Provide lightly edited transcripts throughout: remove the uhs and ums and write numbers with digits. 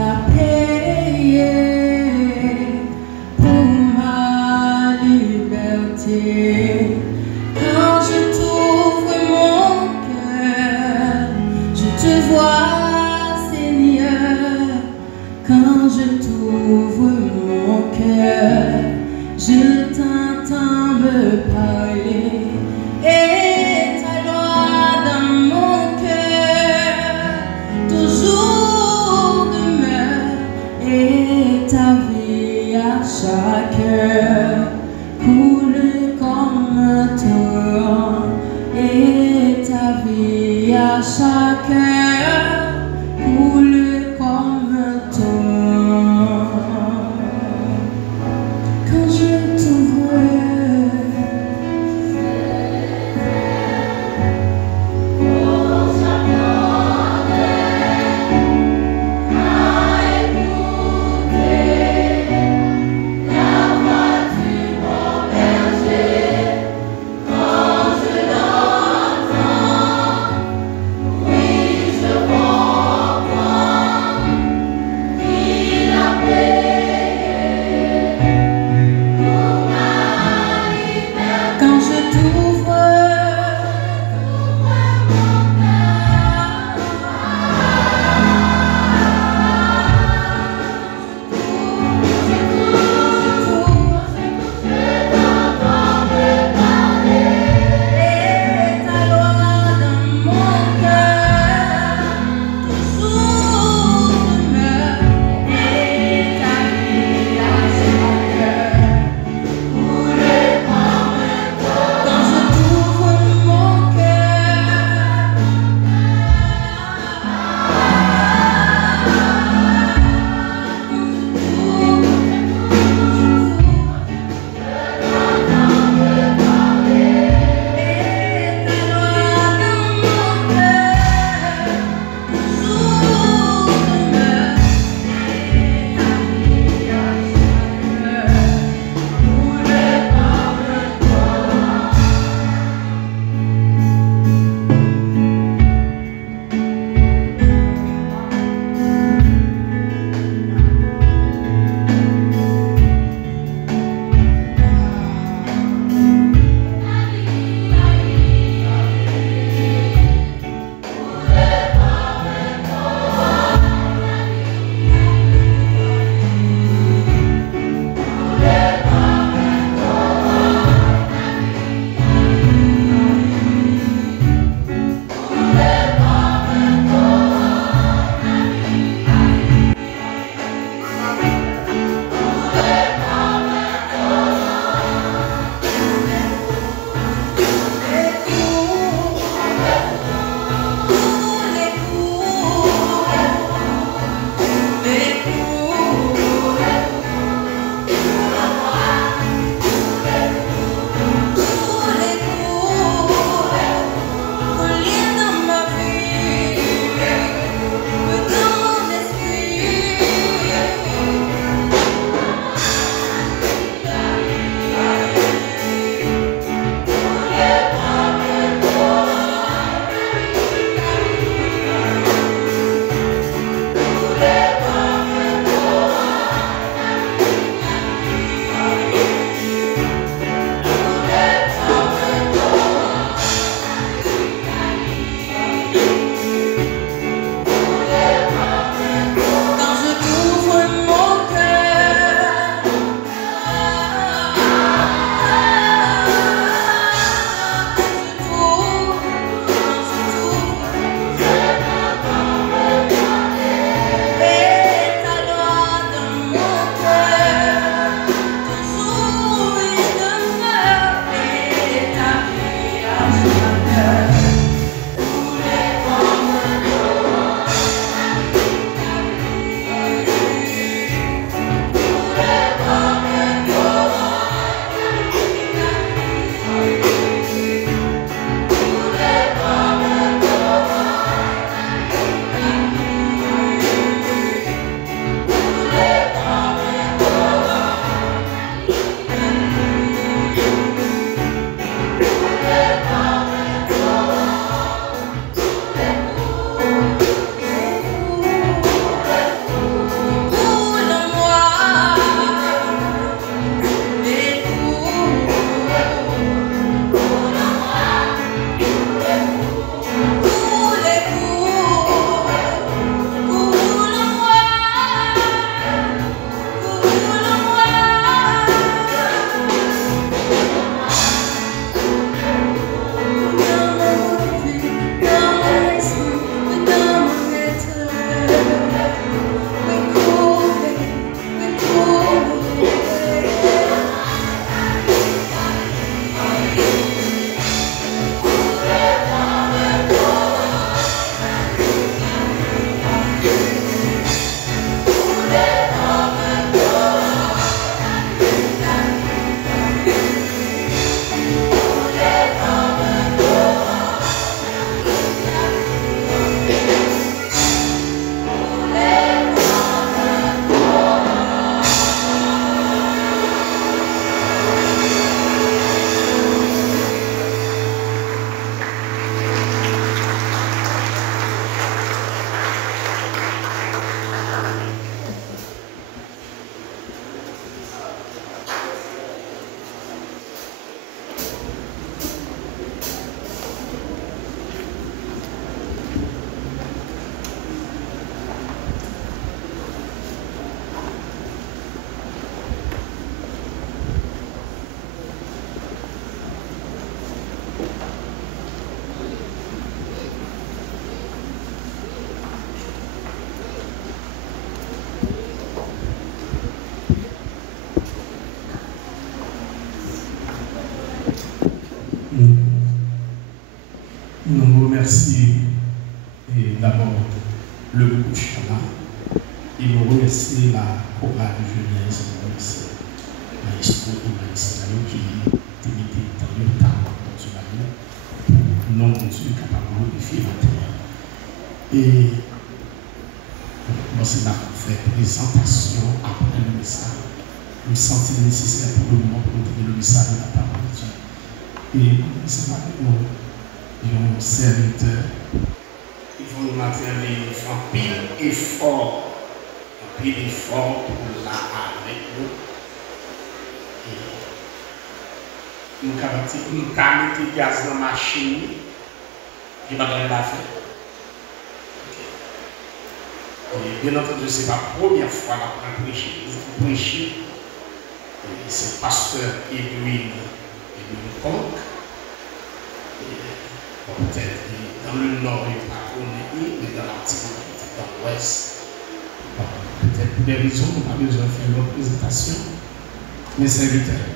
l'a payé pour ma liberté. Quand je t'ouvre mon cœur, je te vois, Seigneur. Quand je t'ouvre mon cœur, je t'entends me parler. Et ta loi dans mon cœur toujours demeure. Et ta vie à chaque heure coule comme un torrent. Et ta vie à chaque heure coule comme un torrent. Quand je t'ouvre, remercie d'abord le groupe Chana. Et nous remercie la chorale de jeunesse, maestro Maïsraël qui était dans le temps pour non Dieu capable de faire la terre. Et moi, c'est la présentation après le message. Je me sentis nécessaire pour le moment pour donner le message de la parole de Dieu. Et c'est pas que nous, nos serviteurs, ils vont nous maintenir, ils font pile effort pour la avec nous. Et nous avons mis gaz dans la machine, qui va dans la faire. Et bien entendu, ce n'est pas la première fois qu'on a prêché. C'est pasteur Edwin Conk. Peut-être dans le nord, il n'est pas connu, mais dans l'Antiquité, dans l'ouest. Peut-être pour des raisons, on n'a pas besoin de faire une représentation. Mes serviteurs,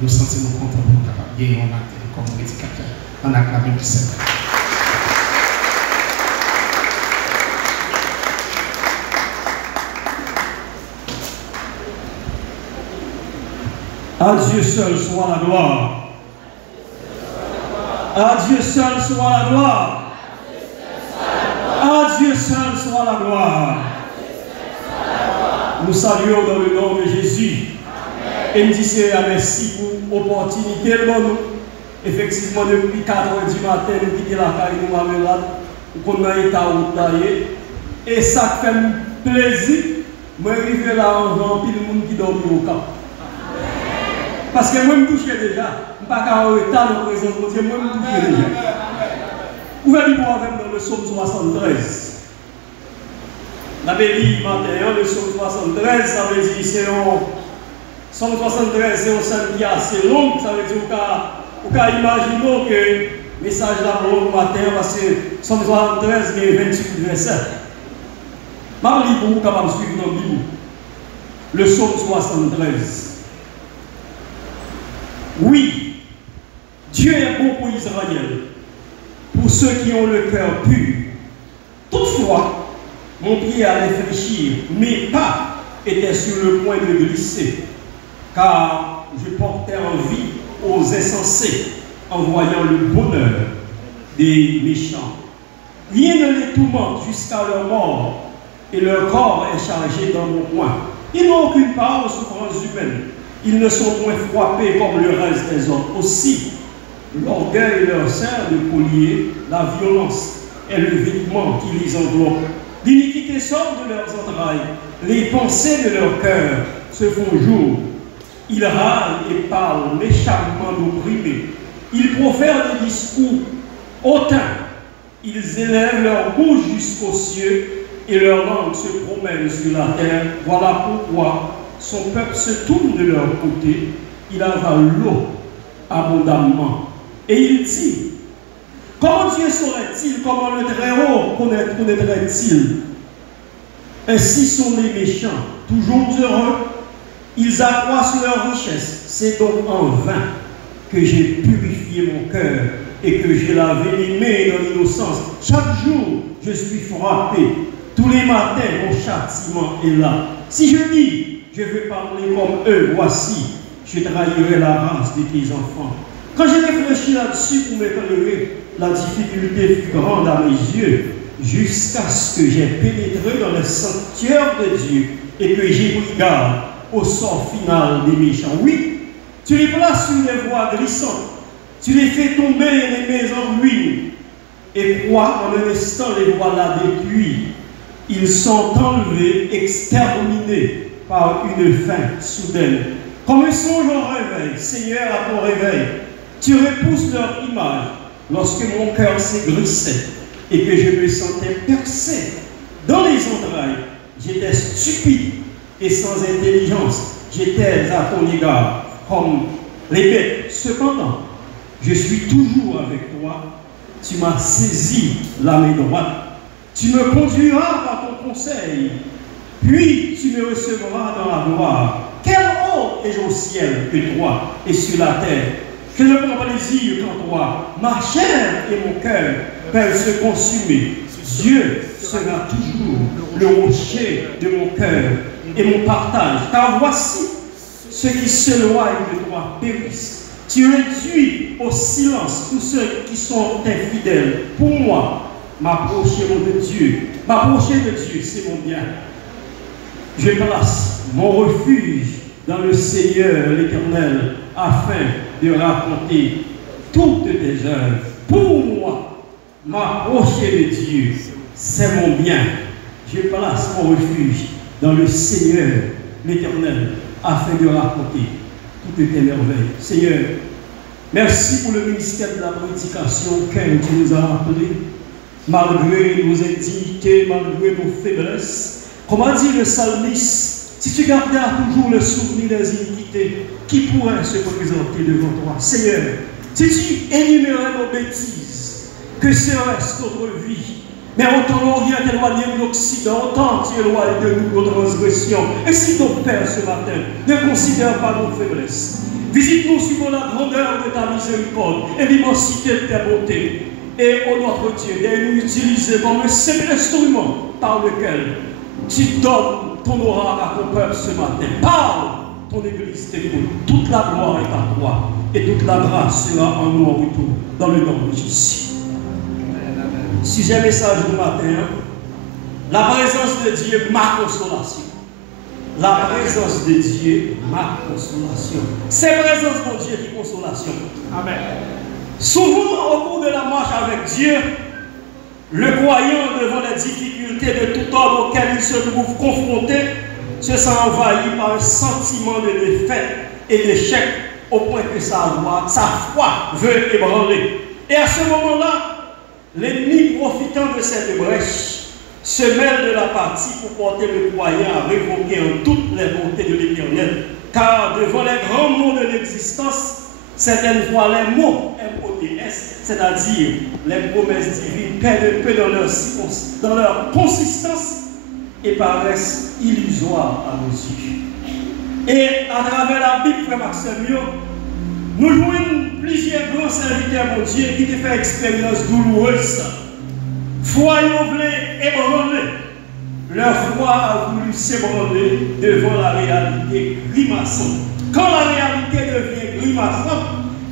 nous sentons contents pour gagner en matin comme prédicateur. On a acclamé le Seigneur. À Dieu seul soit la gloire. À Dieu seul soit la gloire. À Dieu seul soit la gloire. Nous saluons dans le nom de Jésus. Et nous disons merci pour l'opportunité de nous. Effectivement, depuis 4 h du matin, nous quittons la caille de Marmelade, pour qu'on ait état taillé. Et ça fait plaisir. Moi, je suis là en grand, puis le monde qui dort au camp. Parce que moi, je me touche déjà. Je ne suis pas en retard dans la présence de Dieu, moi, je me touche déjà. Vous allez voir avec dans le psaume 73. La bélie matin, le psaume 73, ça veut dire c'est un. Psaume 73, c'est un psaume qui est assez long, ça veut dire qu'on peut imaginer que le message là long matin, parce que psaume 73, il y a 28 versets. Je vais lire pour vous capable de suivre dans la Bible. Le psaume 73. Oui, Dieu est bon pour Israël, pour ceux qui ont le cœur pur. Toutefois, mon pied allait fléchir, mes pas étaient sur le point de glisser, car je portais envie aux insensés en voyant le bonheur des méchants. Rien ne les tourmente jusqu'à leur mort, et leur corps est chargé dans mon coin. Ils n'ont aucune part aux souffrances humaines. Ils ne sont point frappés comme le reste des autres. Aussi, l'orgueil leur sert de collier, la violence est le vêtement qui les enveloppe. L'iniquité sort de leurs entrailles, les pensées de leur cœur se font jour. Ils râlent et parlent méchamment d'opprimés. Ils profèrent des discours hautains. Ils élèvent leur bouche jusqu'aux cieux et leur langue se promène sur la terre. Voilà pourquoi son peuple se tourne de leur côté, il avale l'eau abondamment. Et il dit, comment Dieu saurait-il, comment le Très-Haut connaîtrait-il? Ainsi sont les méchants, toujours heureux, ils accroissent leur richesse. C'est donc en vain que j'ai purifié mon cœur et que j'ai lavé les mains dans l'innocence. Chaque jour, je suis frappé. Tous les matins, mon châtiment est là. Si je dis, je veux parler comme eux, voici, je trahirai la race de tes enfants. Quand j'ai réfléchi là-dessus pour m'éclairer, la difficulté fut grande à mes yeux, jusqu'à ce que j'ai pénétré dans le sanctuaire de Dieu et que j'ai pris garde au sort final des méchants. Oui, tu les places sur des voies glissantes, tu les fais tomber les maisons en ruine, et crois en un instant les voilà détruits. Ils sont enlevés, exterminés par une fin soudaine. Comme un songe au réveil, Seigneur, à ton réveil, tu repousses leur image lorsque mon cœur s'aigrissait et que je me sentais percé dans les entrailles. J'étais stupide et sans intelligence. J'étais à ton égard comme les bêtes. Cependant, je suis toujours avec toi. Tu m'as saisi la main droite. Tu me conduiras par ton conseil. Puis tu me recevras dans la gloire. Quel haut est-je au ciel que toi et sur la terre? Que je prends plaisir qu'en toi, ma chair et mon cœur peuvent se consumer, Dieu sera toujours le rocher de mon cœur et mon partage. Car voici, ceux qui s'éloignent de toi périssent. Tu réduis au silence tous ceux qui sont infidèles. Pour moi, m'approcher de Dieu, c'est mon bien. Je place mon refuge dans le Seigneur l'Éternel, afin de raconter toutes tes œuvres. Pour moi, m'approcher de Dieu, c'est mon bien. Je place mon refuge dans le Seigneur l'Éternel, afin de raconter toutes tes merveilles. Seigneur, merci pour le ministère de la prédication que tu nous as appelé, malgré nos indignités, malgré nos faiblesses. Comment dit le psalmiste, si tu gardais toujours le souvenir des iniquités, qui pourrait se présenter devant toi? Seigneur, si tu énumérais nos bêtises, que serait-ce notre vie? Mais autant l'Orient est éloigné de l'Occident, autant tu éloignes de nous nos transgressions. Et si ton Père ce matin ne considère pas nos faiblesses, visite-nous suivant la grandeur de ta miséricorde et l'immensité de ta bonté. Et ô notre Dieu, de nous utiliser comme un simple instrument par lequel tu donnes ton aura à ton peuple ce matin. Parle, ton Église t'écoute. Toute la gloire est à toi et toute la grâce sera en nous en retour dans le nom de Jésus. Sujet message du matin, la présence de Dieu, ma consolation. La présence de Dieu, ma consolation. C'est la présence de Dieu qui est consolation. Amen. Souvent, au cours de la marche avec Dieu, le croyant devant les difficultés de tout ordre auxquelles il se trouve confronté se sent envahi par un sentiment de défaite et d'échec au point que sa foi veut ébranler. Et à ce moment-là, l'ennemi, profitant de cette brèche, se mêle de la partie pour porter le croyant à révoquer en toutes les bontés de l'Éternel. Car devant les grands mots de l'existence, certaines fois les mots MOTS, c'est-à-dire les promesses divines, perdent peu dans leur consistance et paraissent illusoires à nos yeux. Et à travers la Bible, frère Maxime, nous jouons plusieurs grands serviteurs, mon Dieu, qui te fait expérience douloureuse. Foi voulait ébranler. Leur foi a voulu s'ébranler devant la réalité grimaçante. Quand la réalité devient grimaçante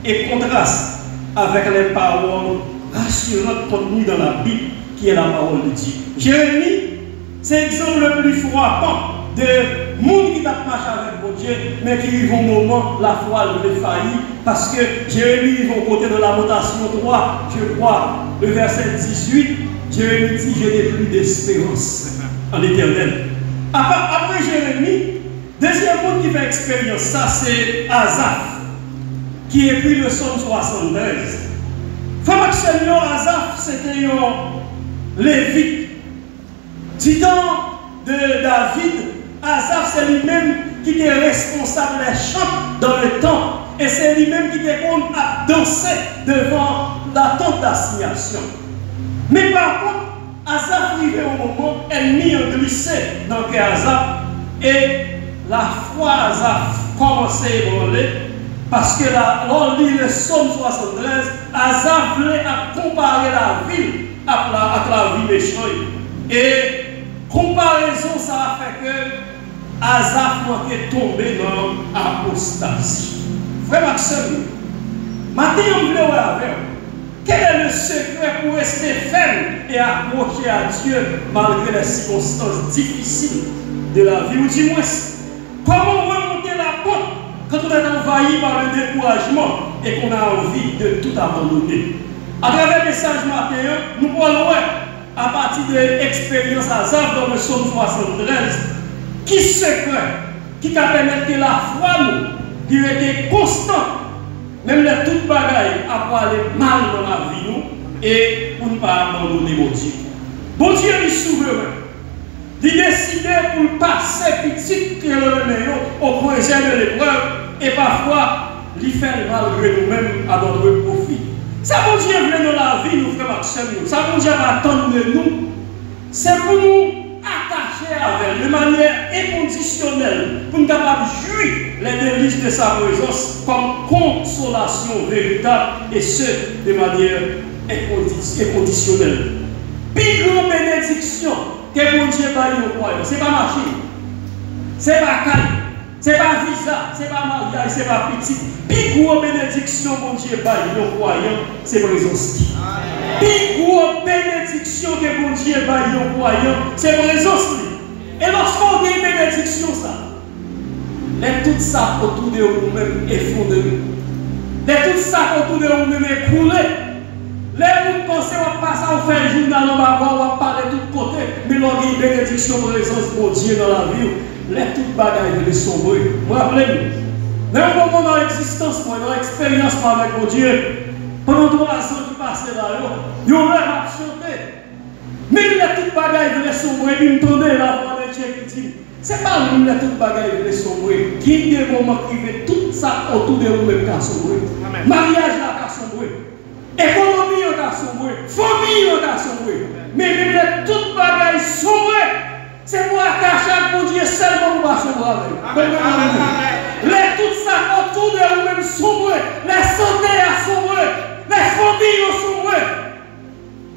et contraste avec les paroles rassurantes contenues dans la Bible, qui est la parole de Dieu. Jérémie, c'est l'exemple le plus frappant de monde qui t'a marché avec mon Dieu, mais qui vivent au moment la foi le faillit, parce que Jérémie, ils vont côté de Lamentation 3, je crois, le verset 18, Jérémie dit, je n'ai plus d'espérance en l'Éternel. Après Jérémie, deuxième monde qui fait expérience, ça c'est Asaph, qui écrit le psaume 73. Frère Maxime, Asaph, c'était un lévite. Du temps de David, Asaph, c'est lui-même qui était responsable des chants dans le temple. Et c'est lui-même qui était comme à danser devant la tente d'assignation. Mais par contre, Asaph arrivait au moment, ennemi a glissé dans le cœur Asaph. Et la foi Asaph commençait à ébranler. Parce que là, on lit le psaume 73, Asaph voulait comparer la ville à la ville des champs. Et comparaison, ça a fait que Asaph manquait tomber dans l'apostasie. Frère Maxime, maintenant on voulait voir avec quel est le secret pour rester ferme et accrocher à Dieu malgré les circonstances difficiles de la vie, ou du moins, comment remonter la pente quand on est envahi par le découragement et qu'on a envie de tout abandonner. À travers le message matin, nous parlons à partir de l'expérience Asaph dans le psaume 73, qui secret, qui a permis que la foi nous, qui était constant, même les toutes bagailles, à pas aller mal dans la vie nous, et pour ne pas abandonner mon Dieu. Bon Dieu est souverain. Il décide pour passer petit que le au projet de l'épreuve, et parfois, il fait malgré nous-mêmes à notre profit. Ça, mon Dieu veut dans la vie, nous, frères Maxime, ça, mon Dieu va attendre de nous, c'est pour nous attacher avec de manière inconditionnelle, pour nous capables de jouir les délices de sa présence comme consolation véritable, et ce, de manière inconditionnelle. Plus grande bénédiction que mon Dieu va y croire. Ce n'est pas machine, ce n'est pas caille, ce n'est pas visa, ce n'est pas mariage, ce n'est pas petit. Plus grande bénédiction que mon Dieu va y croire, c'est présence. Plus grande bénédiction que mon Dieu va y croire, c'est présence. Et lorsqu'on a une bénédiction, ça, tout ça autour de nous-mêmes effondré. Tout ça autour de nous-mêmes écroulé. Les gens pensent qu'on passe à faire un journal, on va parler de tous côtés, mais l'on a une bénédiction, présence de Dieu dans la vie. Les toutes bagailles de sombrer. Vous rappelez-vous, dans un moment dans l'existence, dans l'expérience avec mon Dieu, pendant 3 ans qui passaient là, ils ont l'air à chanter. Mais les toutes bagailles de sombrer, ils entendaient la voix de Dieu qui dit, c'est pas nous les toutes bagailles de sombrer. Qui est le moment qui fait tout ça autour de nous-mêmes qui sombrer. Mariage là qui sombrer. Économie qui sombrer. Famille qui sombrer. Mais même les toutes bagailles sombrer. C'est pour attacher mon Dieu seulement pour sombrer avec. Les tout ça autour de nous-mêmes sombrer. Les santé à sombrer. Les familles à sombrer.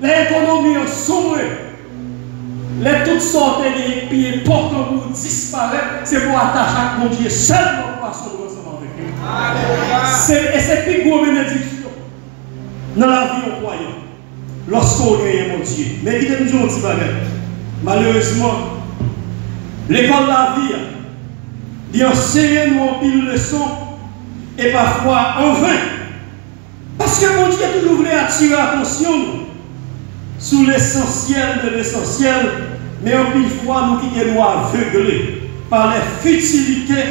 Les économies à sombrer. Les toutes sortes de pieds importants pour disparaître, c'est pour attacher mon Dieu seulement pour sombrer ensemble avec lui. Et c'est plus gros bénédiction dans la vie au croyant. Lorsqu'on gagne mon Dieu. Mais il nous dit un petit bagage. Malheureusement, l'école de la vie, il enseigne nous en pile de leçons et parfois en vain. Parce que mon Dieu toujours voulait attirer l'attention sur l'essentiel de l'essentiel, mais en pile fois nous qui nous aveuglés par les futilités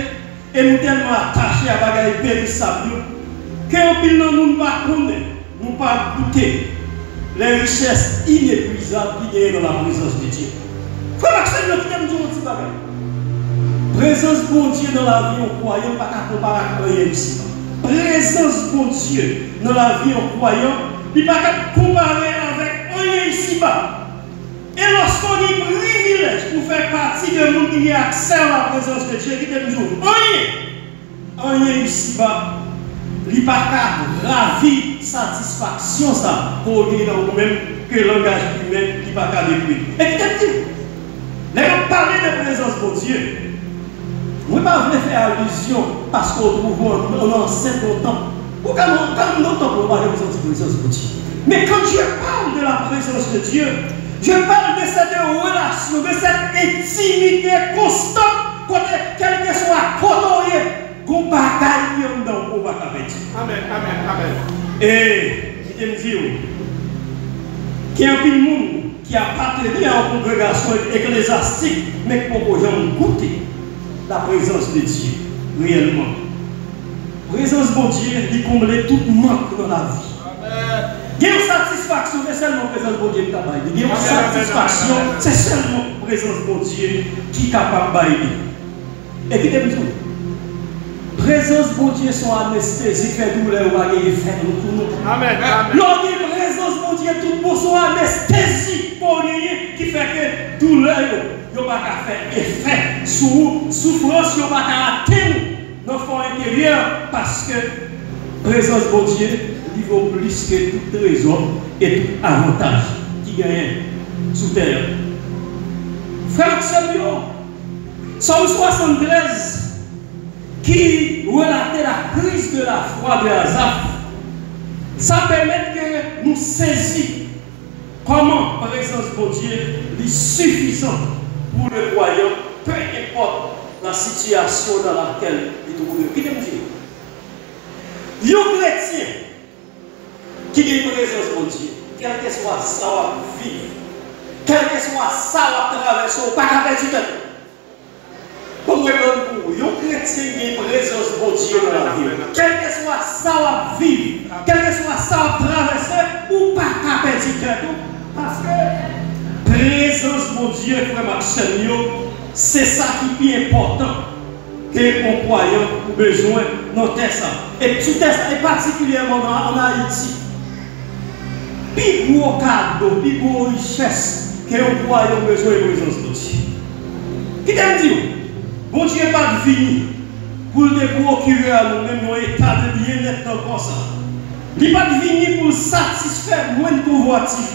et nous tellement attachés à bagaille périssable qu'en pile nous ne pas connaître, nous ne pas goûter les richesses inépuisables qui sont dans la présence de Dieu. Frère Maxime, nous qui nous dit un présence de Dieu dans la vie en croyant, pas qu'à comparer avec rien ici. Présence de Dieu dans la vie en croyant, il n'y a pas qu'à comparer avec rien ici-bas. Et lorsqu'on a privilège pour faire partie de nous qui a accès à la présence de Dieu, qui est toujours rien ici-bas, il n'y a pas qu'à ravir satisfaction ça pour dire dans nous-mêmes que le langage humain qui n'a pas qu'à décrire. Et qui est dit, les gens parlent de présence de Dieu. Vous ne pouvez pas faire allusion parce qu'on trouve un ancien longtemps. Ou quand nous longtemps pour parler de présence de Dieu. Mais quand je parle de la présence de Dieu, je parle de cette relation, de cette intimité constante, quel que soit côté, qu'on bagaille dans le bagaille. Amen, amen, amen. Et je me dis, qu'il y a un peu de monde qui appartient à une congrégation ecclésiastique, mais qui peut goûter la présence de Dieu, réellement. La présence de Dieu, il comble tout manque dans la vie. Il y a une satisfaction, c'est seulement la présence de Dieu qui est capable. Il y a une satisfaction, c'est seulement la présence de Dieu qui est capable de bailler. Et puis, la présence de Dieu sont anesthésie, fait douleur, ou à effet dans tout le monde. Amen. Lors de la présence de Dieu, tout le monde sont anesthésie pour rien qui fait que douleur, il n'y a pas qu'à faire effet sur souffrance, il n'y a pas qu'à atteindre nos fonds intérieurs parce que la présence de Dieu vaut plus que tout trésor et tout avantage qui gagne sous terre. Frère Samuel, Somme 73, qui relatait la crise de la foi de Asaph, ça permet que nous saisissions comment la présence de Dieu est suffisante pour le croyant, peu importe la situation dans laquelle il trouve. Qui me dit? Un chrétien qui a une présence de Dieu, quel que soit ça va vivre, quel que soit ça va traverser, pas qu'à perdre du temps. Pour moi, un chrétien qui a une présence de Dieu dans la vie, quel que soit ça va vivre, quel que soit ça va traverser, ou pas qu'à perdre du temps. Parce que la présence de Dieu, frère Maxime, c'est ça qui est important que les croyants ont besoin dans terre. Et tout ça, et particulièrement en Haïti. Plus gros cadeau, plus gros richesse que les croyants ont besoin de la présence de Dieu. Qui t'a dit? Bon Dieu n'est pas fini pour nous procurer à nous-mêmes un état de bien-être comme ça. Il n'est pas venu pour satisfaire moins de convoitif.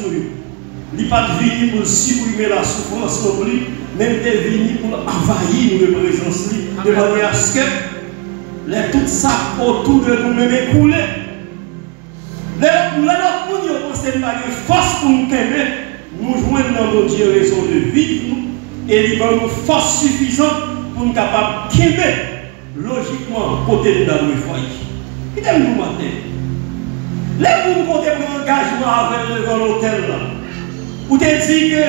Il n'est pas venu pour supprimer la souffrance non plus, mais il est venu pour envahir notre présence de manière à ce que tout ça autour de nous-mêmes écoulé. Notre monde, on pense que nous force pour nous aimer, nous joignons dans notre Dieu raison de vivre et il nous force suffisante pour nous capables d'aimer logiquement côté de notre foyer. Qui t'aime nous matin? Les gens qui ont un engagement avec l'hôtel là. Ou te dit que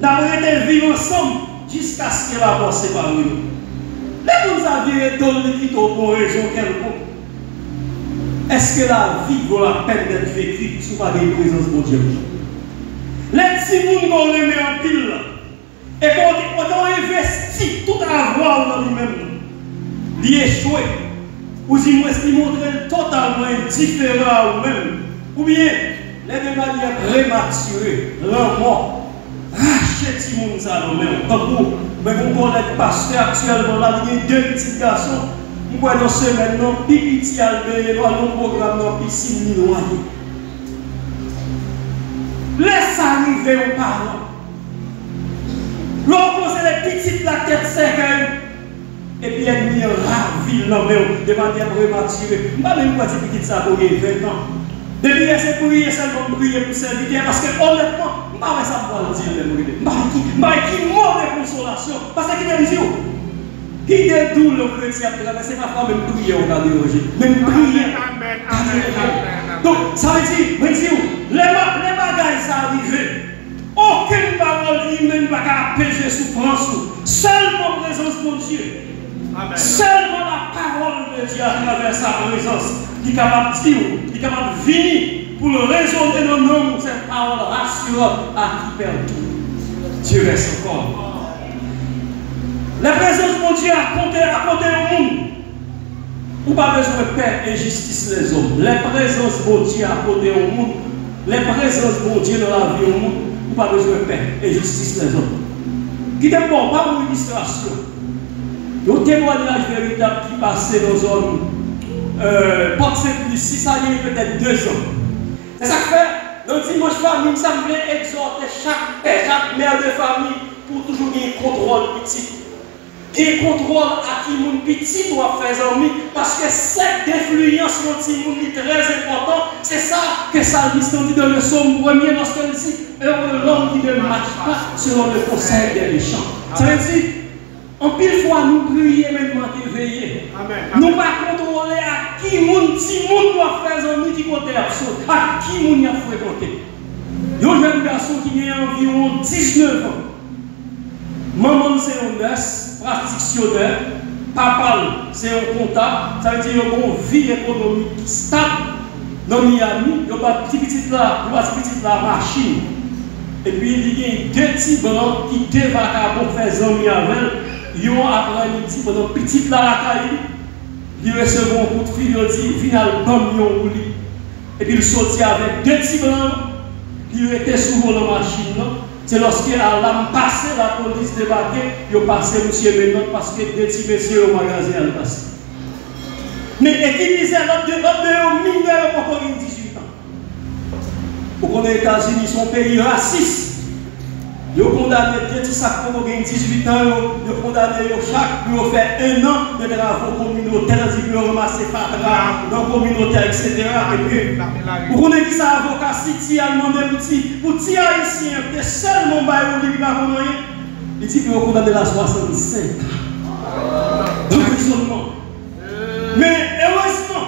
nous avons vivre ensemble jusqu'à ce que la mort sépare nous. Les gens qui ont été pour une raison quelconque. Est-ce que la vie vaut la peine d'être vécue sous la présence de Dieu? Les petits gens qui ont remis en pile et qu'on a investi tout à avoir dans lui-même, il échoué. Ou si moi, ce qui montre totalement indifférent à vous-même, ou bien les de manière prématurée, leur mort, racheter ce monde ça nous-mêmes. Donc, mais vous connaissez pasteur actuellement, là, il y a deux petits garçons, vous voyez dans ce semaine, non, petit albé, dans le programme, non, piscine, noyé. Laisse arriver aux parents. L'on pose les petites la tête cercueil. Et puis elle est ravie de manière prématurée. Je ne sais pas même pas si petite ça pour 20 ans. Depuis elle s'est priée seulement pour prier pour servir. Parce que honnêtement, je ne sais pas ça pour le dire. Je ne sais pas qui mauvaise consolation. Parce que qui est dit, qui est d'où le chrétien c'est pas pas même prier au cardiologie. Même prier. Donc ça veut dire, les bagages ça arrivé. Aucune parole humaine ne va apaiser souffrance. Seulement la présence de Dieu. Amen. Seulement la parole de Dieu à travers sa présence qui est capable de dire, qui est capable de venir pour résoudre nos noms, cette parole rassurante à qui perd tout. Dieu reste encore. La présence de Dieu a compté au monde. Ou pas besoin de paix et justice les hommes. La présence de Dieu a compté au monde. La présence de Dieu dans la vie au monde. Ou pas besoin de paix et justice les hommes. Qui n'est bon, pas pour illustration. Le témoignage véritable qui passait dans la zone Port-Saint-Plus, si ça y est peut-être 2 ans. C'est ça que fait, dans le dimanche famille, ça me voulait exhorter chaque père, chaque mère de famille pour toujours gagner contrôle petit. Gagner contrôle à qui mon petit doit faire amis, parce que cette influence sur le petit monde est très important. C'est ça que ça dit dans le psaume 1er lorsqu'il dit heureux l'homme qui ne marche pas selon le conseil des méchants. Ça veut dire, en pile fois, nous prions maintenant de veiller. Nous ne pas contrôler à qui mon petit monde doit faire amis qui côté absurde, à qui mon y a fréquenté. Il y a un jeune garçon qui a environ 19 ans. Maman, c'est un nurse, pratictionnaire. Papa, c'est un comptable. Ça veut dire qu'il y a une vie économique stable. Dans Miami, il y a une petite machine. Et puis, il y a deux petits blancs qui débarquent pour faire amis avec elle. Ils ont après-midi, pendant petite la caille, ils recevront un coup de fil, ils disent, final, bon, ils et puis ils sortent avec 2 petits blancs, ils étaient souvent dans la machine. C'est lorsqu'il a passé, la police débarquée, ils ont passé monsieur maintenant parce que 2 petits messieurs au magasin ont passé. Mais qui disait, l'autre de mineur pour 18 ans. Pour qu'on ait les États-Unis, son pays raciste. Ils ont condamné tout ça pour 18 ans, ils ont condamné chaque pour faire 1 an de travaux communautaires, ils ont ramassé par dans la communauté, etc. Et puis, pour qu'on ait dit ça, avocat, si tu as demandé pour ti haïtien, tu es seulement baillé ou pas pour rien, il dit qu'ils ont condamné la 65 d'emprisonnement. Mais heureusement,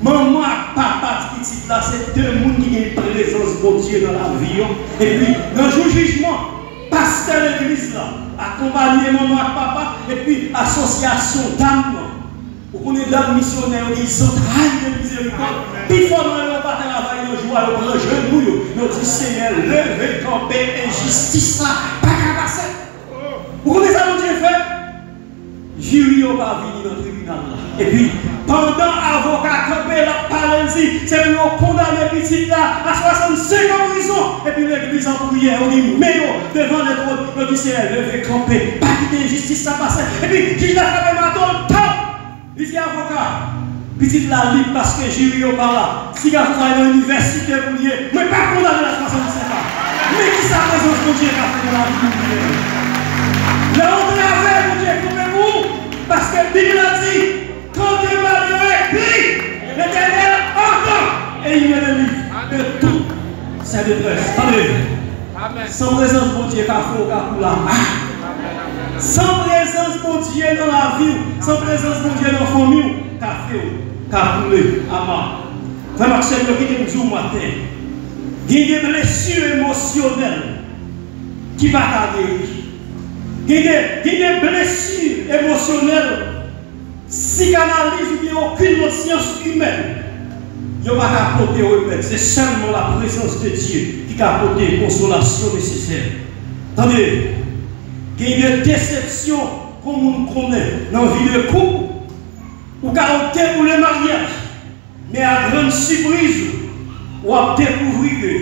maman, papa, petit là, c'est 2 personnes qui ont une présence de Dieu dans la vie. Et puis, dans le jugement, pasteur de l'église là, accompagné maman et papa, et puis association d'âmes. Pour qu'on ait d'âmes missionnaires, ils sont très de miséricorde. Puis il faut ne pas travailler le joie, le genou, nous dit Seigneur, levez, camper, injustice, ça, pas qu'à passer. Pour qu'on ait ça, Dieu fait, jury n'a pas venu dans le tribunal là. Et puis, pendant avocat campé la paralysie, c'est pour condamner petit là à 65 ans en prison. Et puis l'église en prière, on dit, mais devant les trônes, on dit, c'est levé camper, pas quitter justice, ça passe. Et puis, qui l'a fait maintenant, top! Il dit, avocat, Petite la libre parce que j'ai eu par là. Si vous allez dans l'université pour dire, mais pas condamné la 65 ans. Mais qui ça présence de Dieu qu'a fait dans la vie? Là, on travaille pour Dieu comme vous. Parce que la Bible a dit, quand Dieu m'a écrit, l'Éternel entend et il me délivre de tout sa détresse. Attendez. Sans présence de Dieu qu'a fait au cas pour la sans présence de Dieu dans la vie, sans présence de Dieu dans la famille, qu'a fait, qu'a coulé, amen. Frère Marcel, qui est dit au matin, il y a des blessures émotionnelles qui ne vont pas guérir. Il y a des blessures émotionnelles, psychanalyse ou bien aucune science humaine, il n'y a pas apporter au remède. C'est seulement la présence de Dieu qui a apporté la consolation nécessaire. Attendez. Il y a des déceptions comme on connaît dans la vie de couple ou car on pour le mariage, mais à grande surprise, on a découvert que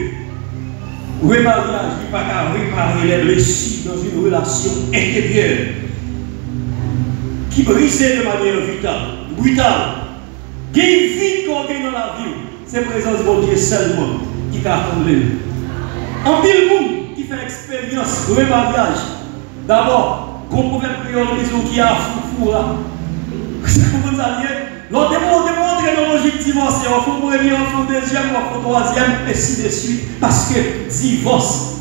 le mariage n'est pas qu'à réparer les blessures dans une relation intérieure qui brisait de manière brutale. Il y a une vie qu'on a dans la vie, c'est la présence de Dieu seulement qui a comblé. En pile monde qui fait expérience de mariage. D'abord, qu'on pouvait prier qui a fou là. Vous allez, l'on démontre dans logique divorce, il faut premier, il faut deuxième, il faut troisième, et ainsi de suite. Parce que divorce,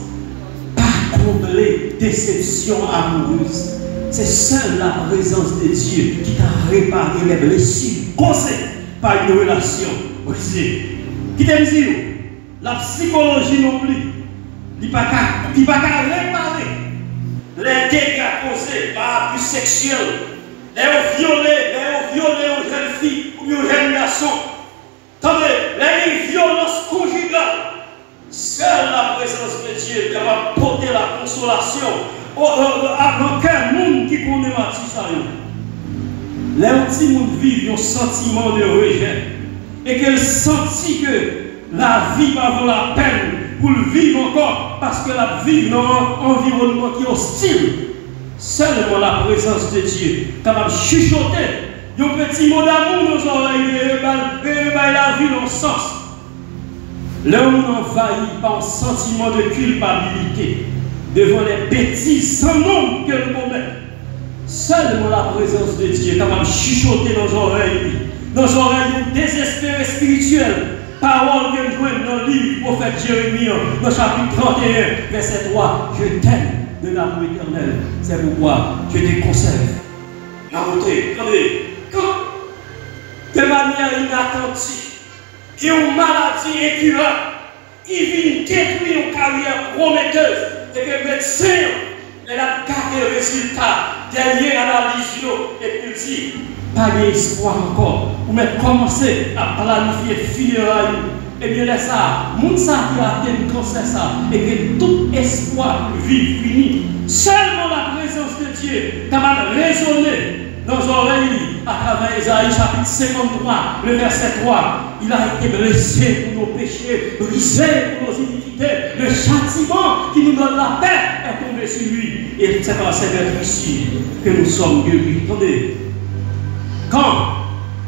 pas combler déception amoureuse. C'est seule la présence de Dieu qui t'a réparé les blessures causées par une relation brisée. Qui t'aime dire, la psychologie non plus, il ne va pas réparer les dégâts causés par abus sexuel, les violés aux jeunes filles ou aux jeunes garçons, les violences conjugales. Seule la présence de Dieu qui va porter la consolation à aucun monde qui connaît ça. Les petits monde vivent un sentiment de rejet et qu'elle sentit que la vie va valoir la peine pour le vivre encore, parce que la vie dans un environnement qui est hostile. Seulement la présence de Dieu, capable de chuchoter, un petit mot d'amour dans nos oreilles, et la vie dans le sens. L'homme envahi par un sentiment de culpabilité devant les bêtises sans nombre que nous commettons. Seulement la présence de Dieu, capable de chuchoter dans nos oreilles désespérées spirituelles. Parole que nous jouons dans le livre du prophète Jérémie, dans le chapitre 31, verset 3. Je t'aime de l'amour éternel. C'est pourquoi je te conserve. Attendez, quand, de manière inattentive, il y a une maladie incurable qui vient détruire une carrière prometteuse et que le médecin a gardé le résultat derrière l'analyse et puis dit, pas d'espoir encore. Vous mettez commencer à planifier funérailles. Et bien là, ça, moun ça qui a atteint le cancer, ça, et que tout espoir vit fini. Seulement la présence de Dieu capable de résonner dans nos oreilles à travers Isaïe chapitre 53, le verset 3. Il a été blessé pour nos péchés, brisé pour nos iniquités. Le châtiment qui nous donne la paix est tombé sur lui. Et c'est par cette ici que nous sommes guéris. Attendez. Quand,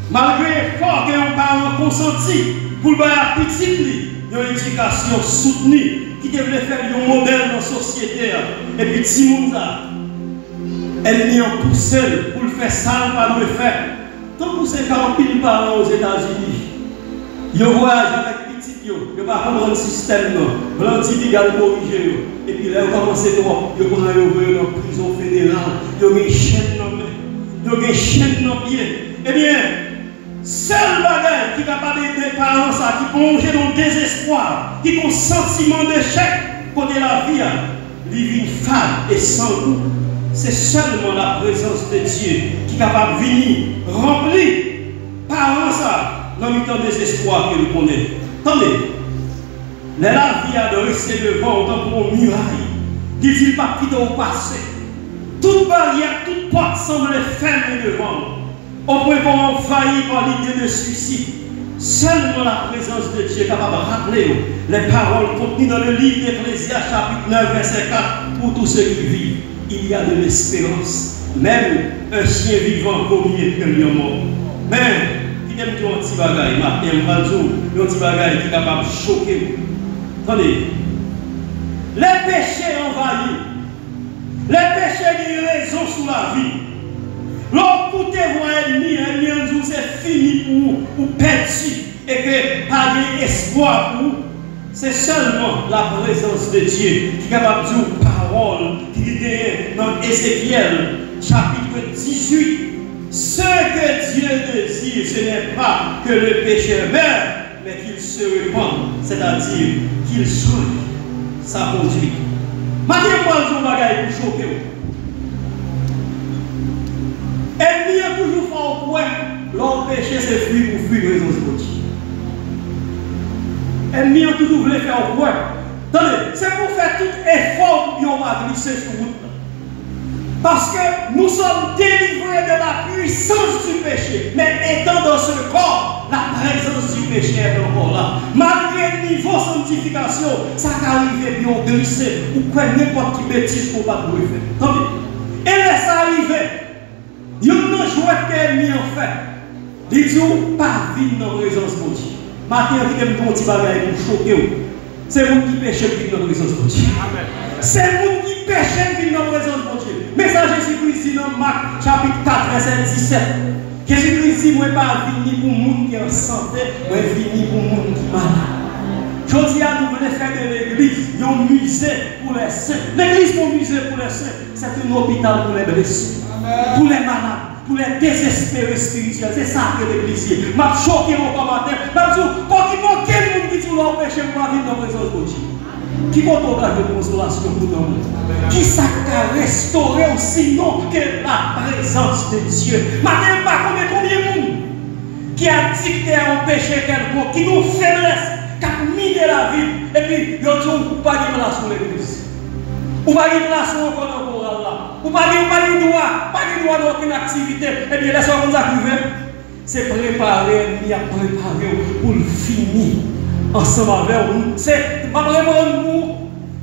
malgré l'effort que nos parents consentis pour la petite, il y a une éducation soutenue qui devrait faire un modèle dans la société. Et puis, Timounza, elle n'y a tout seul pour le faire ça, pas le faire. Quand vous savez qu'en pile parents aux États-Unis, ils voyagent avec petit, ils ne vont pas comprendre le système, blanc, ils vont corriger. Et puis là, ils commencent à voir, ils vont aller dans la prison fédérale, ils ont une chaîne dans main. Donc, une chaîne dans pied. Eh bien, seul bagage qui est capable d'aider les parents, qui plonge dans le désespoir, qui ont un sentiment d'échec, côté la vie, vivre une femme et sans goût. C'est seulement la présence de Dieu qui est capable de venir remplir parents ça, dans le temps de désespoir que nous connaissons. Attendez, la vie a de rester devant en tant que muraille, qui dit pas quitter au passé. Toute barrière, toute porte semble fermée devant. On peut pas envahir par l'idée de suicide. Seulement la présence de Dieu est capable de rappeler les paroles contenues dans le livre d'Ecclésiaste, chapitre 9, verset 4. Pour tous ceux qui vivent, il y a de l'espérance. Même un chien vivant vaut mieux qu'un lion mort. Même qui aime dire un petit bagage, un petit bagage qui est capable de choquer. Attendez, les péchés envahis, les péchés ont raison sous la vie. Lorsque ennemi en jour c'est fini pour perdu et que pas d'espoir pour c'est seulement la présence de Dieu qui est capable de dire parole qui est dans Ézéchiel chapitre 18. Ce que Dieu désire, ce n'est pas que le pécheur meure, mais qu'il se répande, c'est-à-dire qu'il soigne sa conduite. Maintenant, moi, je vais bagaille pour choquer. Ennemi a toujours fait au point, l'homme péché, c'est fuir pour fuir les raisons de Dieu. Ennemi a toujours voulu faire au point. Attendez, c'est pour faire tout effort pour qu'on va glisser sur route. Parce que nous sommes délivrés de la puissance du péché. Mais étant dans ce corps, la présence du péché est encore là. Malgré le niveau de sanctification, ça arrive et on glisser ou quoi n'importe qui bêtise qu'on va pouvoir faire. Attendez. Et laisse arriver. Il y a une joie qu'elle en fait. Il dit pas vivre dans la présence de Dieu. Maintenant, il y a un petit bagage pour choquer. C'est vous qui péchez qui vivent dans la présence de Dieu. C'est vous qui péchez qui vivent dans la présence de Dieu. Message Jésus-Christ dit dans Marc chapitre 4, verset 17. Jésus-Christ dit, moi pas venu pour le monde qui est en santé, moi venu pour le monde qui est malade. Je dis à nous voulons faire de l'église un musée pour les saints. L'église pour musée pour les saints, c'est un hôpital pour les blessés, pour les malades, pour les désespérés spirituels. C'est ça que l'église est. Je suis choqué mon matin. Je dis, quand il manque quel monde qui dit leur péché pour vivre dans la présence de Dieu. Qui compte aucun de consolation pour nous? Qui ça a restauré sinon que la présence de Dieu? Maintenant, pas combien de monde qui a dicté un péché quelconque, qui nous faiblesse, qui a mis de la vie, et puis ils ont dit, on ne peut pas de relation avec l'église. On va une relation encore dans le moral là. On va de droit dans aucune activité. Et bien, laissez-moi vous arriver. C'est préparer, il y a préparé pour le finir ensemble avec nous. C'est pas vraiment nous.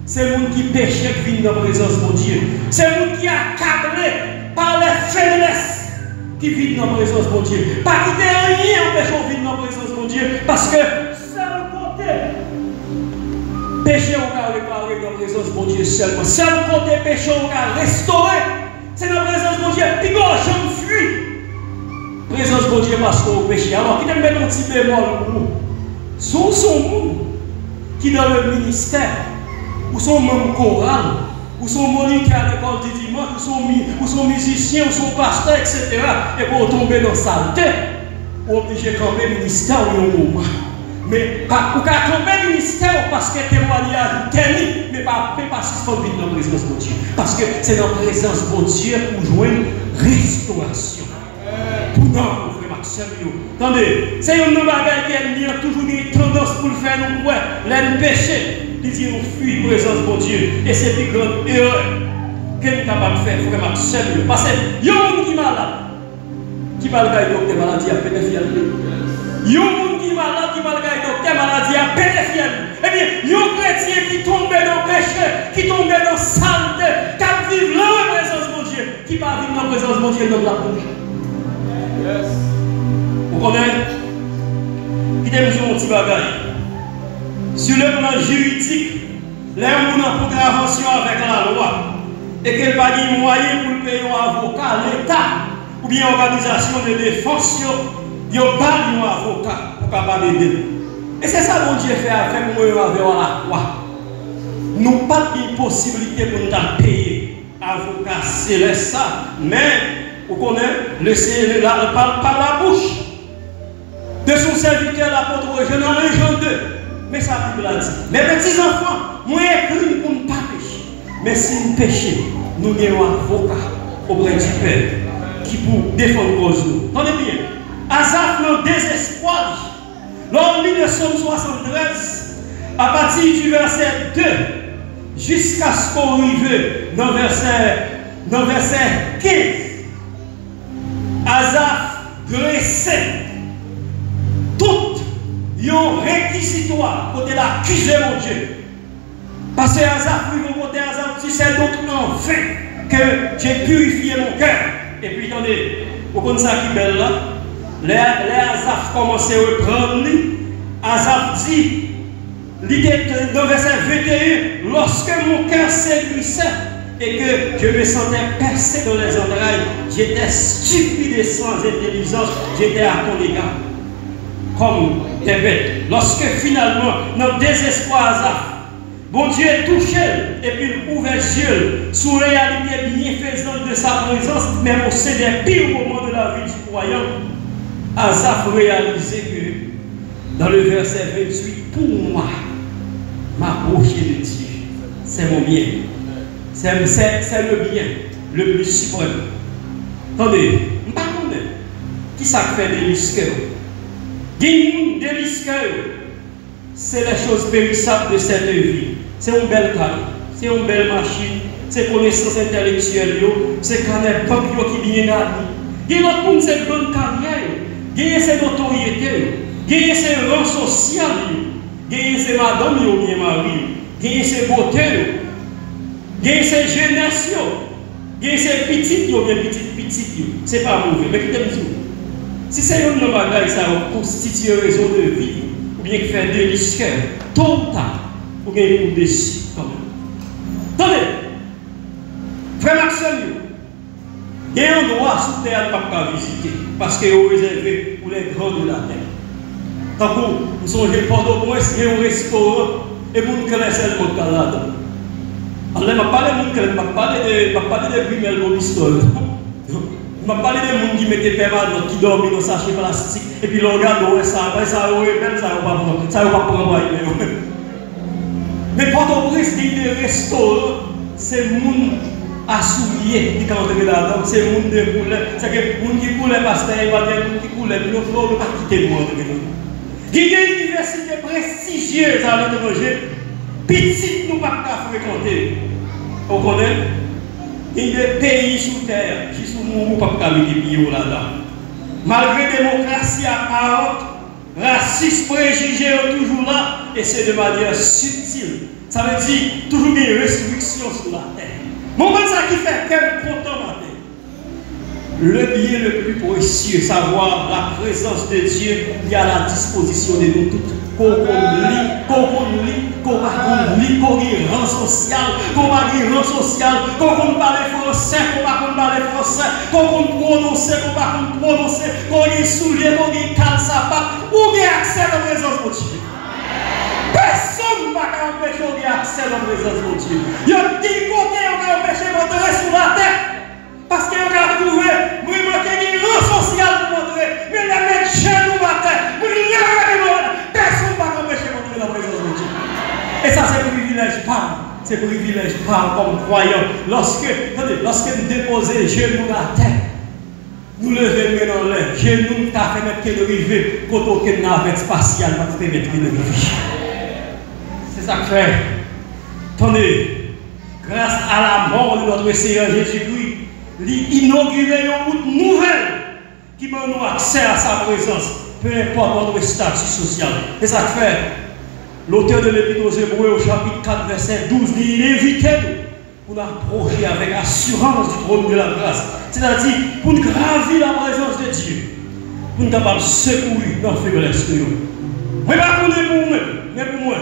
C'est le monde qui péchait qui vient dans la présence de Dieu. C'est le monde qui est accablé par les faiblesses qui vit dans la présence de Dieu. Pas quitter rien empêchant de vivre dans la présence de Dieu. Parce que seul côté péché on a réparé dans la présence de Dieu seulement. Seul côté péché on a restauré. C'est dans la présence de Dieu. Puis quand je fuis, présence de Dieu parce qu'on péché. Alors, qui te met un petit bémol pour nous? Son monde qui dans le ministère. Ou sont membres choral, ou sont moniteur à l'école du dimanche, ou sont musiciens, ou sont pasteurs, etc. Et pour tomber dans la saleté, ou obligé de camper le ministère ou un moment. Mais pour camper le ministère, parce que témoignage technique, mais pas suspendre dans la présence de Dieu. Parce que c'est dans la présence de Dieu pour jouer une restauration. Pour nous, frère Maxime. Attendez, c'est une bagaille qui a toujours des tendances pour le faire nous, l'un péché. Il dit on fuit la présence de Dieu. Et c'est une grande erreur qu'elle est capable de faire, frère Maxime. Parce qu'il y a un monde qui est malade, qui va le gagner docteur maladie à pédophilie. Il y a un monde qui est malade, qui va le gagner docteur maladie à pédophilie. Eh bien, il y a un chrétien qui tombe dans le péché, qui tombe dans la saleté, qui vit dans la présence de Dieu, qui va vivre dans la présence de Dieu dans la bouche. Vous connaissez? Qui t'aime sur mon petit bagage? Sur le plan juridique, les gens ont une contravention avec la loi et qu'il n'y a pas de moyen pour payer un avocat, l'État ou bien l'organisation de défense, il n'y a pas de avocat pour capable d'aider. Et c'est ça que Dieu fait avec moi avec la croix. Nous n'avons pas de possibilité pour nous payer avocat, c'est ça, mais vous connaissez, par la bouche de son serviteur, l'apôtre Jean dans Jean 2. Mais ça Bible a dit. Mes petits enfants, moi écrit pour ne pas pécher. Mais si nous péchons, nous avons un avocat auprès du Père qui pour défendre cause nous. Tenez bien. Asaph dans désespoir. Lors de Somme 73, à partir du verset 2, jusqu'à ce qu'on arrive dans verset 15, Asaph dressait toute un réquisitoire côté l'accuser mon Dieu. Parce que Asaph, côté Asaph, tu sais donc enfin que j'ai purifié mon cœur. Et puis attendez, vous connaissez ça qui est belle là? les Asaph commençaient à reprendre, Asaph dit, dans verset 21, lorsque mon cœur s'aiguissait et que je me sentais percé dans les entrailles, j'étais stupide et sans intelligence, j'étais à ton égard, comme des bêtes. Lorsque finalement, notre désespoir, Asaph, bon Dieu touché et puis il ouvert les yeux sur la réalité bienfaisante de sa présence, même au sein des pires moments de la vie du croyant, Asaph réalisait que dans le verset 28, pour moi, m'approcher de Dieu, c'est mon bien. C'est le bien le plus suprême. Attendez, je ne sais pas qui ça fait des risques. Des risques, c'est les choses périssables de cette vie. C'est une belle carrière, c'est une belle machine, c'est connaissance intellectuelle, c'est quand même pas qui vient à vie. Et l'autre monde, c'est une bonne carrière, gagner ses notoriétés, gagner ses rangs sociaux, gagner ses madame ou bien mari, gagner ses beautés, gagner ses jeunesse, gagner ses petites ou bien petites, c'est pas mauvais. Mais qui t'aime tout? Si c'est une bagage, ça constitue une raison de vie, ou bien qui fait des risques, tôt ou tard, ou bien pour décider quand même. Attendez, frère Maxime, il y a un endroit sous terre à ne pas visiter, parce qu'il est réservé pour les grands de la terre. Tant que nous sommes Port-au-Prince, il y a un restaurant, et vous ne connaissez le mot Canada. Alors, je ne vais pas parler de Grimel au pistolet. Je vais parler de gens qui mettent permanent, qui dorment dans un sachet plastique, et puis l'on regarde, ça va pas prendre. Mais Port-au-Prince, il y a des restaurants, c'est les gens assouillés qui entrent là-dedans, c'est les gens de poulet. C'est que les gens qui coulent parce qu'il y a des gens qui coulent, mais il ne faut pas quitter le monde. Il y a une université prestigieuse à l'étranger, petite nous ne pouvons pas fréquenter. Vous connaissez? Il y a des pays sous terre qui sont nous ne pouvons pas mettre des pieds là-dedans. Malgré la démocratie apparente, racisme, préjugés sont toujours là, et c'est de manière subtile. Ça veut dire toujours des restrictions sur la terre. Mon bon, ça qui fait quel content ma terre. Le bien le plus précieux, savoir la présence de Dieu, il y a à la disposition de nous toutes. Qu'on lit, qu'on ait rang social, qu'on parle français, qu'on parle français, qu'on prononce, qu'on ait soulier, qu'on ait calsapat, ou bien accès à la présence de Dieu. Personne ne va empêcher d'accès à la présence de Dieu. Il y a 10 côtés qui ont empêché d'entrer sur la tête. Parce qu'il y a trouvé, nous manquons un rang social pour montrer, mais les mettre chez nous matin, personne ne va empêcher d'entrer dans la présence de Dieu. Et ça, c'est privilège par. C'est privilège par comme croyant. Lorsque nous déposons les genoux à terre, nous levons dans l'air, genoux nous fait mettre que de river, quand aucune navette spatiale va te mettre de river. C'est ça que fait. Attendez, grâce à la mort de notre Seigneur Jésus-Christ, il inaugure une route nouvelle qui m'a nous accès à sa présence, peu importe notre statut social. C'est ça que fait. L'auteur de l'Épître aux Hébreux au chapitre 4, verset 12, il invite nous pour nous approcher avec assurance du trône de la grâce. C'est-à-dire pour nous gravir la présence de Dieu, pour nous capables de secourir dans la faiblesse de nous. Mais pas pour nous, mais pour moi.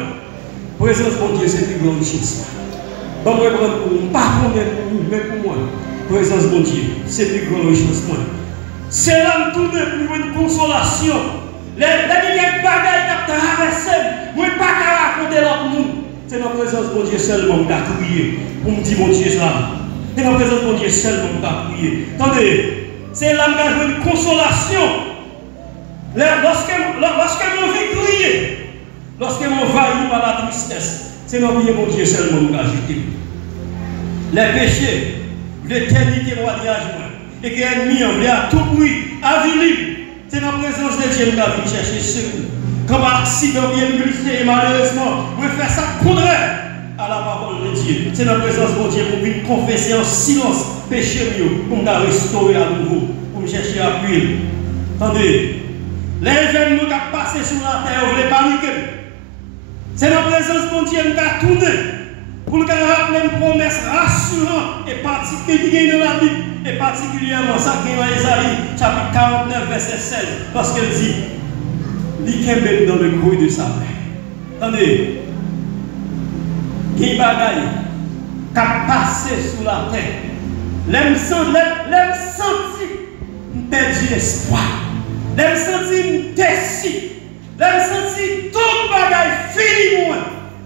La présence de Dieu, c'est plus grande richesse. Donc, je vais prendre pour nous, pas pour nous, mais pour moi. La présence de Dieu, c'est plus grande richesse. C'est là tout de pour une consolation. Les bagailles qui ont traversé, je ne peux pas raconter l'autre monde. C'est la présence de Dieu seulement qui a crié. Pour me dire, mon Dieu, ça. C'est la présence de Dieu seulement qui a crié. Attendez, c'est là que j'ai une consolation. Lorsque mon vie crié, lorsque mon vaillu par la tristesse, c'est notre mon Dieu seulement qui a agité. Les péchés, l'éternité témoignage, et que l'ennemi a à tout prix, avilir. C'est la présence de Dieu qui a venu chercher secours. Comme accident bien glissé, malheureusement, vous faites ça contraire à la parole de Dieu. C'est la présence de Dieu pour venir confesser en silence péché pour me restaurer à nouveau, pour me chercher à appuyer. Attendez, les événements qui ont passé sur la terre, vous voulez paniquer. C'est la présence de Dieu qui a tourné pour nous rappeler une promesse rassurante et particulière dans la Bible. et particulièrement ça qui est dans Isaïe, chapitre 49, verset 16, parce qu'elle dit, il est dans le bruit de sa main. Attendez, il y a des bagailles qui ont passé sous la terre. L'aime senti, perdu l'espoir. L'aime senti, déçu. L'aime senti, tout bagaille fini moi.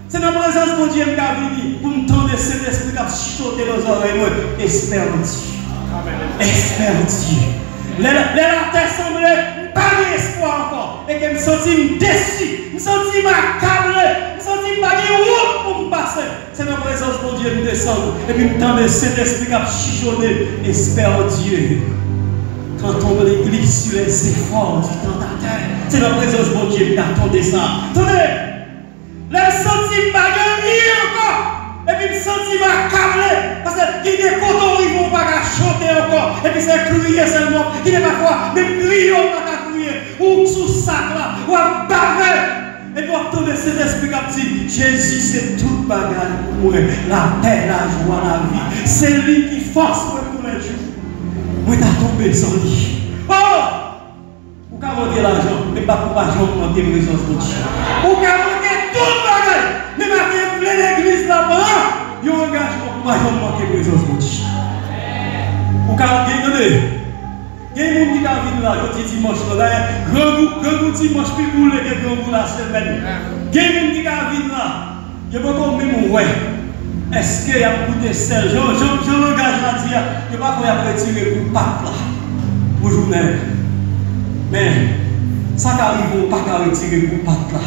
C'est dans la présence de Dieu qui a venu pour me tendre cet esprit qui a chuchoté dans les oreilles. Espère en Dieu. Espère en Dieu. La terre semblait pas d'espoir encore. Et que je me sentis déçu, je me sentis m'accablé, je me sentis pas de route pour me passer. C'est dans la présence de Dieu qui me descend. Et puis me tendre cet esprit qui a chuchoté. Espère en Dieu. Quand on l'église sur les efforts du tentateur, c'est dans la présence de Dieu qui attendait ça. Attendez! Là, je me sentis pas gagné encore. Et puis, je me sentis m'accablé. Parce qu'il y a des cotons qui ne vont pas chanter encore. Et puis, c'est crier seulement. Il y a parfois, même crier, on ne va pas crier. Ou sous sac là, ou à baver. Et puis, on tourne cet esprit qui dit Jésus, c'est toute bagarre pour moi. La paix, la joie, la vie. C'est lui qui force moi tous les jours. Moi, t'as tombé sans lui. Oh! Ou qu'à monter l'argent, mais pas pour l'argent pour monter la présence de Dieu. Ou qu'à monter toute bagarre, mais pas pour l'église là-bas. Il y a un engagement pour l'argent pour monter la présence de Dieu. Ou qu'à monter, il y a des gens qui viennent là, je dis dimanche, grand goût dimanche, puis pour les grand goût la semaine. Il y a des gens qui viennent là, il y a beaucoup de même ouais. Est-ce qu'il y a beaucoup de sel? Je l'engage là, il n'y a pas qu'on a retiré pour pape là, pour journée. Mais ça qui arrive, on ne peut pas retirer pour pape là.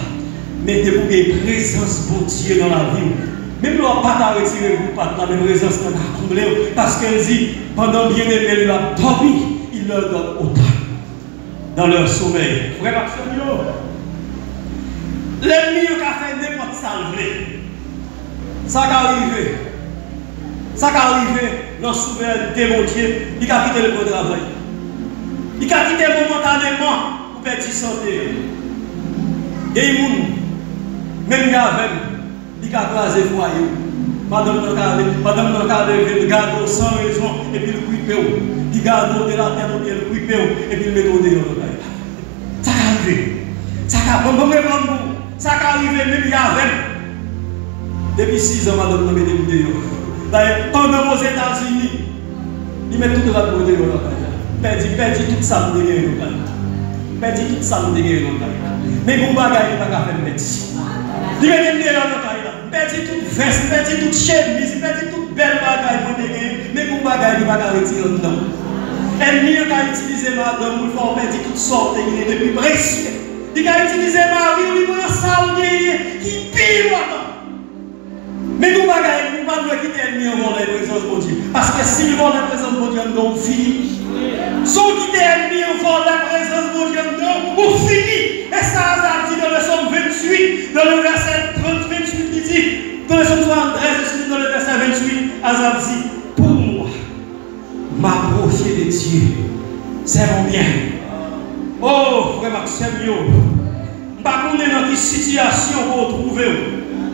Mettez pour une présence pour Dieu dans la vie. Même l'on pas retirer pour pape là, mais présence dans la comblée. Parce qu'elle dit, pendant bien aimé, il a dormi, il leur donne autant dans leur sommeil. Frère Maxime, l'ennemi qui a fait n'importe salvé. Ça qui arrive dans la souveraineté de Dieu, il a quitté le bon travail. Il a quitté momentanément pour perdre santé. Et il même avec il a croisé le foyer. Madame n'a qu'à lever le gâteau sans raison et puis le couper. Il garde de la terre et le couper et puis le mettre au dehors. Ça arrive. Ça arrive même il y a depuis 6 ans, madame, nous mettons des vidéos. D'ailleurs, pendant aux États-Unis, ils mettent tout le monde de vidéos. Perdu tout ça, nous dégageons. Perdu tout ça, nous dégageons. Mais bon bagage, il n'y a pas faire médecine. Il met des vidéos dans le perdu toute veste, perdu toute chemise, perdu toute belle bagage, mais bon bagage, il n'y a pas retirer dedans. Ennemi a utilisé madame pour faire perdre toutes sortes depuis précieux. Il a utilisé Marie, il prend ça, qui pire maintenant. Mais nous ne pouvons pas quitter l'ennemi en volant la présence de Dieu. Parce que s'il vole la présence de Dieu, nous finit. Si on quitte l'ennemi en volant la présence de Dieu, nous finit. Et ça a dit dans le psaume 28, dans le verset 28, qui dit, dans le psaume 73, dans le verset 28, Azab dit, pour moi, m'approcher de Dieu, c'est mon bien. Oh, frère Maxime, je ne sais pas dans quelle situation vous trouvez.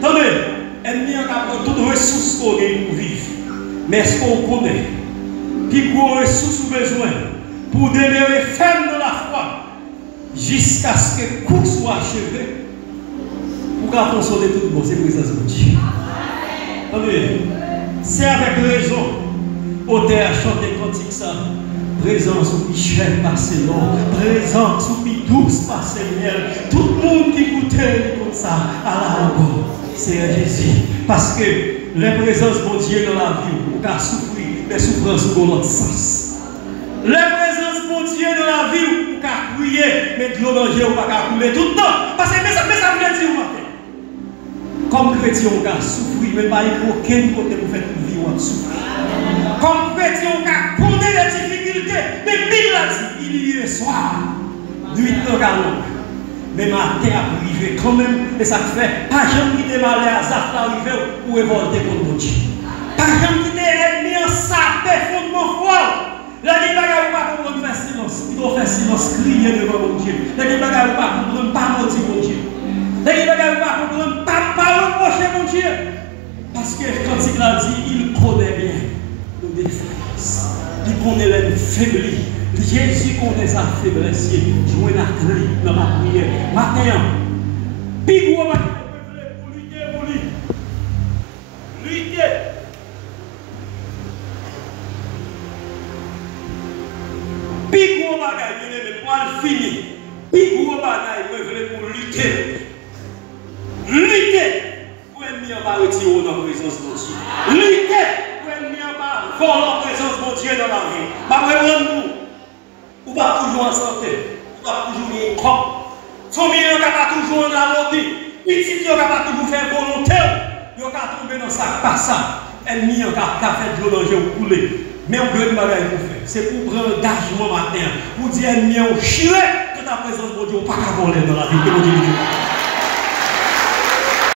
Attendez. Ennemi a toutes les ressources pour vivre. Mais est-ce qu'on connaît qui gros ressources ou besoin pour demeurer ferme dans la foi jusqu'à ce que le coup soit achevé pour qu'on console tout le monde, c'est présence de Dieu. Attendez, c'est avec raison auteur a chanté cantique ça. Présence ou Michel Barcelone, présence ou douce Barcelone, tout le monde qui écoutait comme ça à la encore. C'est Jésus. Parce que la présence de Dieu dans la vie, on a souffrir, les souffrances dans l'autre sens. La présence de Dieu dans la vie, on a crier, mais de l'eau dans le on va couler tout le temps. Parce que ça veut dire, comme chrétien, on a souffrir, mais pas aucun côté pour faire une vie, on a souffrir. Comme chrétien, on a connaître les difficultés, mais Bible a dit, il y a soir, nuit dans la langue. Mais matin a privé quand même, et ça fait pas jamais quitter malheur à Zaf arriver pour révolter contre Dieu. Pas jamais quitter l'ennemi en sapé fondement froid. La guerre ne pas comprendre faire silence. Il doit faire silence, crier devant mon Dieu. La guerre ne pas comprendre, pas maudire mon Dieu. La guerre ne pas comprendre, pas reprocher mon Dieu. Parce que quand il a dit, il connaît bien nos défaillances. Il connaît faibli. Jésus connaît sa faiblesse. Joint la clé dans ma prière. Matin, puis pour lutter pour lui. Lutter. Puis gros bagaille, pour le finir. Puis gros bagaille, pour lutter. Lutter. Pour ennemi en bas retirer dans la présence de Dieu. Lutter. Pour ennemi en bas voler la présence de Dieu dans la vie. Pas vraiment nous. Ou pas toujours en santé. Ou pas toujours en corps. Combien on pas toujours en harmonie. Ici, on pas toujours faire volontaire. On va tomber dans ça, pas ça. Ennemi, on va faire de l'eau dans le couler. Mais on veut bagaille pour faire. C'est pour prendre engagement matin. Pour dire ennemi, on chire que ta présence de Dieu, pas qu'à voler dans la vie de Dieu.